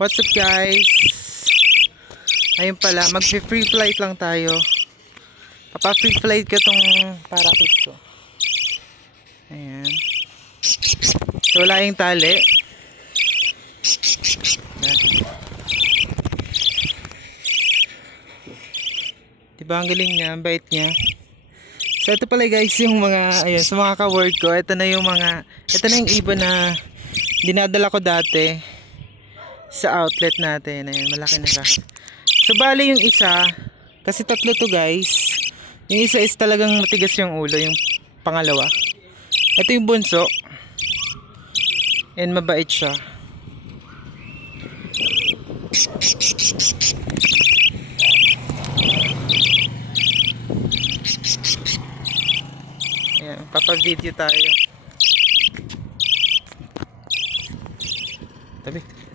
What's up guys? Ayun pala, mag-free flight lang tayo. Papa-free flight ko tong parakeet ko. Ayan. So wala yung tali. Ayan. Diba ang galing niya, ang bait niya. So ito pala guys yung mga, ayun, sa mga ka-work ko. Ito na yung yung ibon na dinadala ko dati sa outlet natin. Ayun, malaki na siya. So bali yung isa, kasi tatlo to guys. Yung isa is talagang matigas yung ulo, yung pangalawa. Ito yung bunso. And mabait siya. Ayan, papa-video tayo. Tabi.